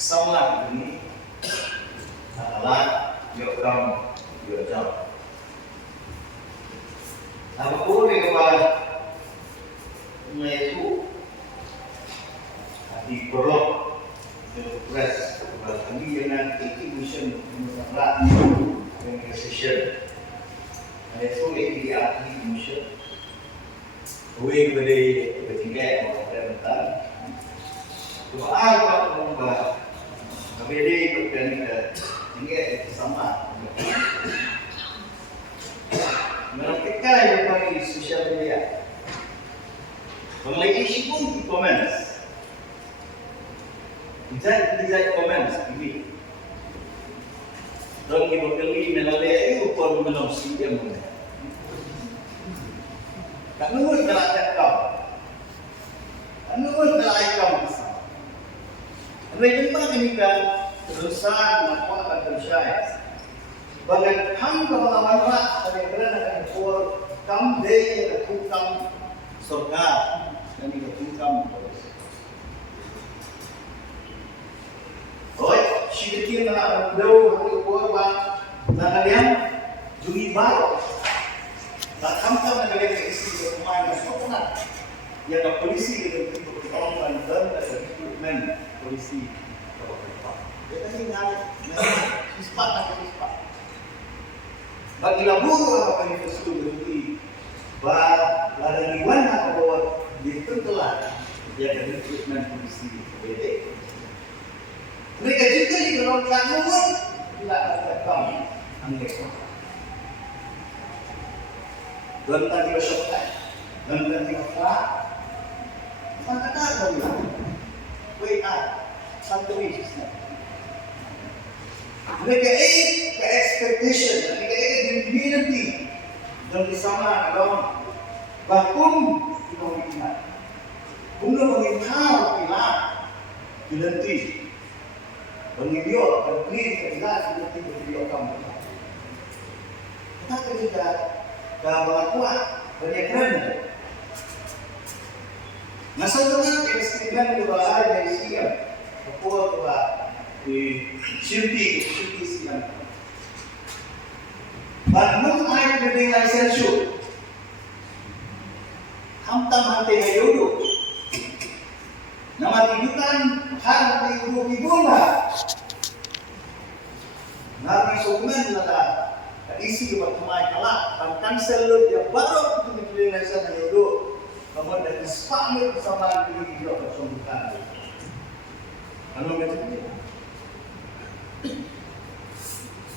Someone ini adalah your come, your job. Apapun yang itu di prolog, press, kami dengan institution mengenai organization. Itu yang diarti mission. Kue kepada ketiga orang tentang soal apa KBD berkaitan dengan sama. Mereka yang pakai sosial media, mengenai isu pun di comments, dijak comments ini. Dan ibu kali melalui itu pun menolong dia mana. Tak nurut dalam kau, tak nurut dalam kau besar. Mereka ini kan berusaha melakukan bersyai. Bagai ham kepala dari kerana for kam day tukang surga dan ini tukang. Oi, syuting nak dulu hari kuat nak lihat juri baru. Tak hamtam nak lihat isi pemain sempurna. Yang ada polisi dengan pertolongan dan recruitment polisi. Kita ni nak ispat. Bagi labur apa yang tersebut berarti ada liwan atau ditentulah dia ada recruitment polisi. Mereka juga di dalam kanun tidak ada kami anggota. Dan tadi bersyukur, dan tadi berfak. Maka tak tahu. Wait satu bisnisnya. Mereka ke expectation, mereka dignity dan bersama dalam bakum pemikiran. Bunda mengintau pilar dilantik. Pengidiot dan clean kejelas dilantik pengidiot kamu. Kita juga dalam kuat banyak keren. Masalahnya kesibukan juga ada dari siang, apa juga di syuting siang. Bangun air dengan sensu, hamtam hati ayudu. Nama tunjukkan hari ibu lah. Nabi Sulaiman adalah isi bertemai kalah dan kansel dia baru itu dipilihkan ayudu. Kamu dari sepuluh bersama diri dia bersumbukan. Anu macam ni.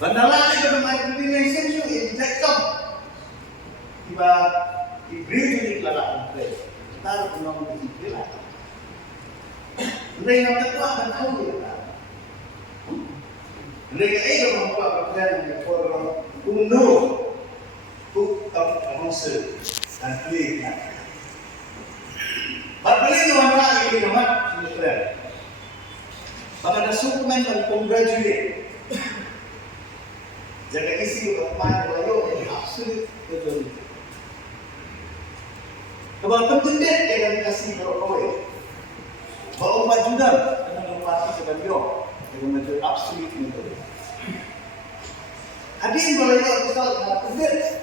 Bandala ni kalau main combination tu ia dijadikan. Tiba diberi jadi kelak kita. Taruh penong di sini lah. Mereka nak tahu akan tahu dia. Mereka itu membuat perkara yang for uno tu kamu dan clear. Bagaimana orang ini nama sudah. Bagaimana Superman dan congratulate. Jaga isi pemain bola yang absolut betul. Kalau penting dia akan kasih berapa? Bawa baju dah dengan lompat ke dia dengan betul absolut betul. Hadir bola yang besar penting.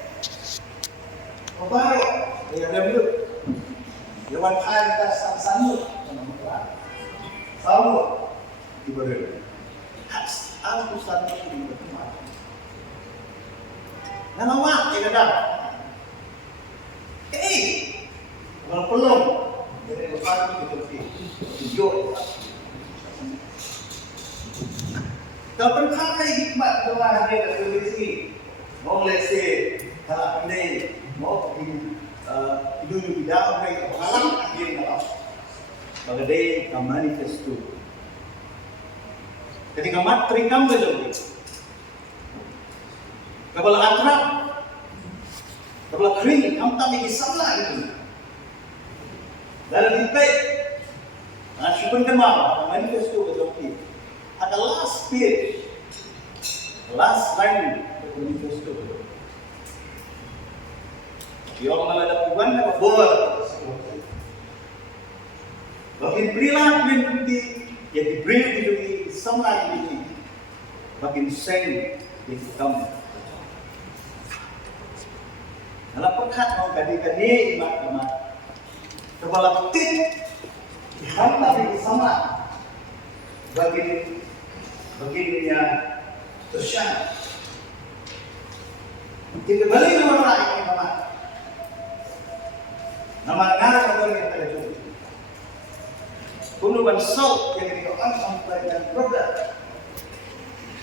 Apa? Dia ada betul. Dewan Air Sambut Sambut diberi aku sambut di berteman nama mak dia kata kalau pelong dari lepas itu tunjuk kalau pencapai hikmat doa dia dari sini mau let's say kalau ini mau hidup di dalam mereka malam akhir dalam bagaikan manifesto. Ketika materi kamu belum, kalau atrap, kalau kering, kamu tak bisa salah itu. Dalam titik, syukur kemau manifesto belum. Ada last page, last line manifesto. Yang melakukan apa boleh. Bagi perilaku yang diberi di sama ini makin seng di kamu. Dalam pekat mau kadi-kadi imat-imat kepala tit dihantar di sama begininya tersyar. Kita balik ke mana ini mama? Nama negara kita yang terjadi. Kuno bansau yang dikatakan sampai dan produk.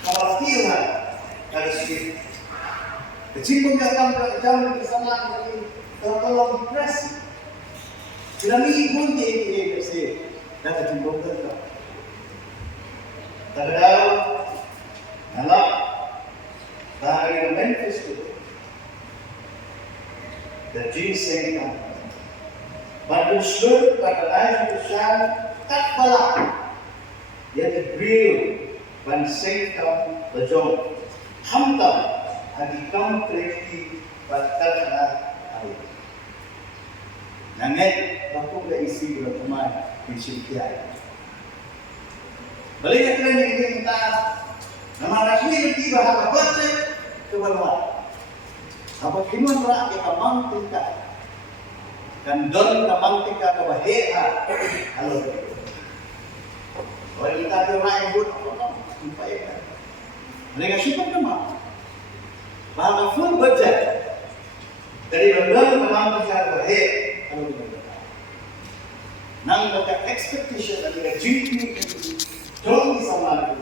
Khawatiran dari sini. Kecil datang ke jauh di sana dari tolong press. Kami pun tidak bersih dan kecil kita. Terdapat dalam dari Memphis itu, the ginseng company. Berdusun pada air besar tak balak. Dia diberi bansengkan bejong hamtam agikam treki batal air. Nanget waktu dah isi berteman prinsipnya. Balik ke yang kita nama rasmi tiba apa baca ke bawah. Apa kiman ra kita mangtika kan don ka mangtika ka bahea halo. Kalau kita orang yang buat apa sampai kan. Mereka super nama. Bahwa full budget dari bandar ke mangtika ka bahea halo. Nang ada expectation dari GP Don't sama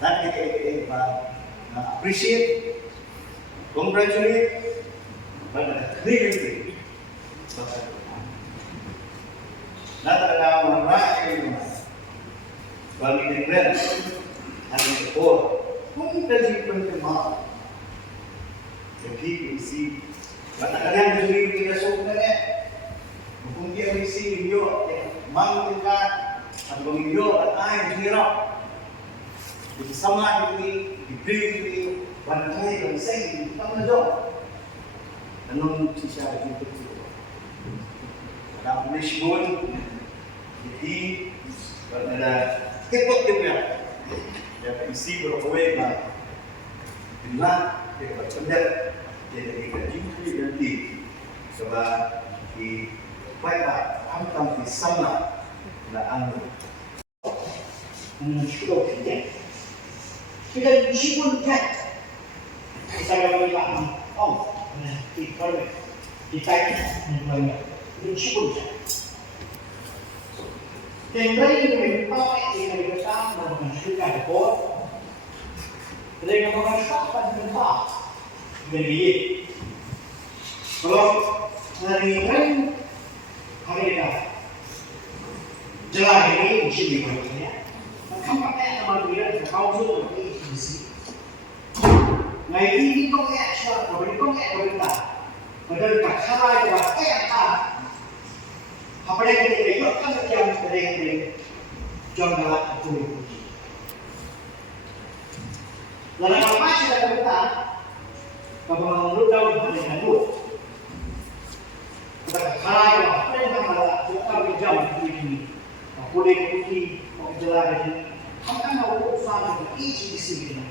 dan kita appreciate, congratulate, but clearly, not ada orang lain bagi negara ada ekor, pun terjadi pengembangan. Jadi isi, kadang-kadang jadi kita sebenarnya, hukum dia isi video. Mangka atau video air jerap di sama ini diberi bantai dan saya tak menjauh dan non sisa itu ada meskipun jadi ada kepot juga ya isi berapa lah bila kita pendek jadi gaji nanti sebab di baiklah hantam di sana na anu mensyukur dia kita disipun kan kita berlaku kita mulai disipun dan dari ini pakai ini kita mensyukur dekor dengan mengasalkan tempat jadi kalau hari ini jalan ini mungkin di mana? Kamu pakai nama dia, kau tu pakai di sini. Nah ini kau lihat siapa? Kau lihat berita. Padahal tak salah itu apa yang tak? Apa yang kita lihat kan macam dari John Galak itu. Lalu apa sih ada berita? Kalau menurut tahu dengan dulu. Salah itu apa yang tak malah kita berjam ini. Boleh pergi jalan ini. Kamu mau usaha di sini.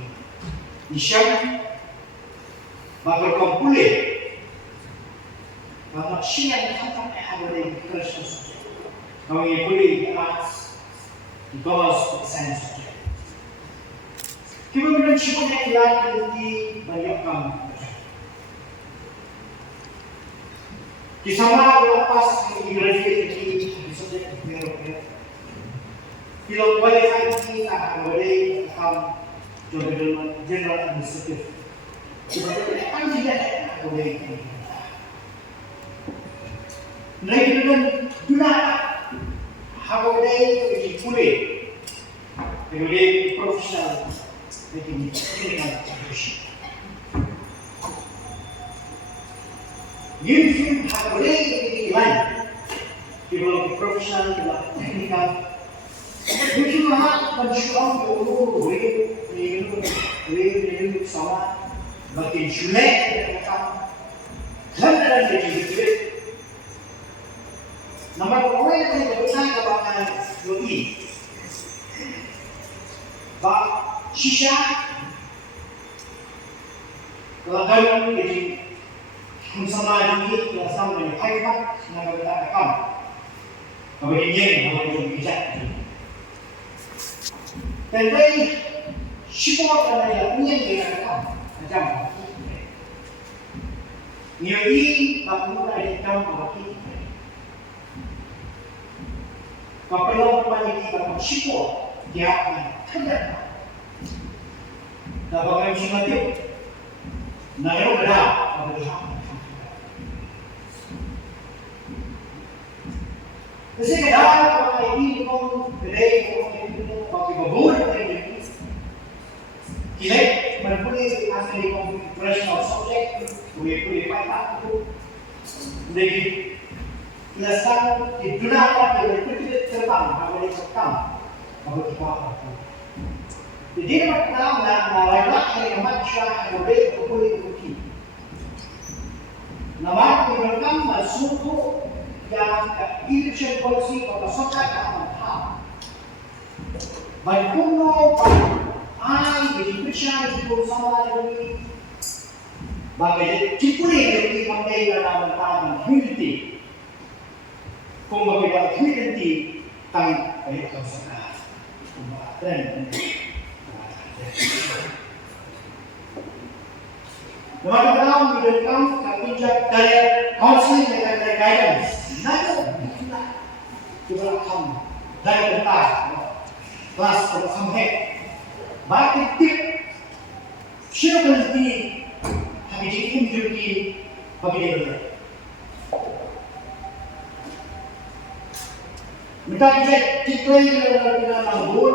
Isyarat maka kamu boleh. Kalau siang kamu boleh kerja. Kamu yang boleh arts, because science. Kita boleh cuba nak di banyak kamu. Di sana lepas graduate di subjek Europe. Kalau qualify kita akan boleh general administrative. Sebabnya kan tidak boleh. Naik dengan dunia, boleh jadi boleh, boleh profesional, jadi technical profession. Ini boleh jadi lain, kalau profesional, kalau technical. Mungkin lah mensyukur dulu, boleh sama, makin jelek mereka, dan ada jadi jelek. Nomor orang yang berbicara kebanyakan lebih, ba shisha lagan jadi kung sama ini ya sama dengan haifa na gagawin kabagin yan ang bijak tandai support na nila niyan ginagawa macam Ngayon, bakuna ay ikaw makikita. Kapag panikita mag-support, diya ay kagad na. Kapag ay simatyo, naroon na mag-alihap. Kasi kadang mga kaibigan kong pilay kong pag-ibabuhan na rin. Kilay, manipuli ang sarili kong professional subject, puli-puli pa ito. Hindi, ilasan, idunakan, idunakan, terbang, habang isakam, habang ikaw. Jadi naman kita na wala ay naman siya ang ulit o puli-puli. Naman ibang masuko yang election policy pagkasakat ang tao. Magpuno ay binibigyan siguro sa mga nagawin. Bagay, siyempre, hindi kang kailangan ng humility. Kung magiging humility, tang ay ikaw sa na. Kung makatren, Naman welcome kapijak dari counseling dan dari guidance. Nado, kita akan dari tempat kelas sampai bakit tip siya berarti habitin jadi bagi dia. Minta kita kita mabur,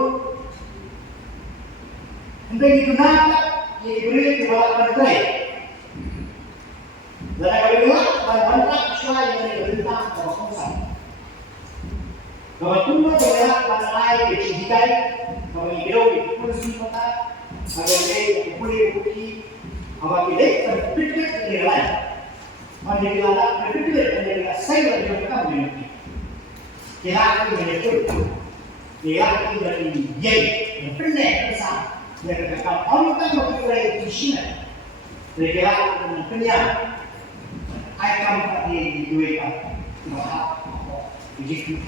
hendak digunakan diberi kepada mereka. Dan yang kedua, banyak siya yang diberikan kepada konsep. Kalau tunggu dengan panai dicintai, kalau hidup itu pun sifat, agar dia boleh bukti, agar dia terpikir dia lain. Mandilah terpikir dia saya yang kamu ini. Kita akan menjadi dia akan menjadi yang benar besar. Dia akan orang berpikir di sini. Dia akan menjadi I come di dua mahal begitu.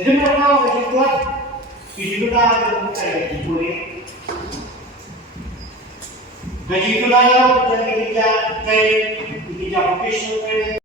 Jadi mereka begitu hiduplah dengan cara dibuat. Begitu lah yang jadi kerja profesional.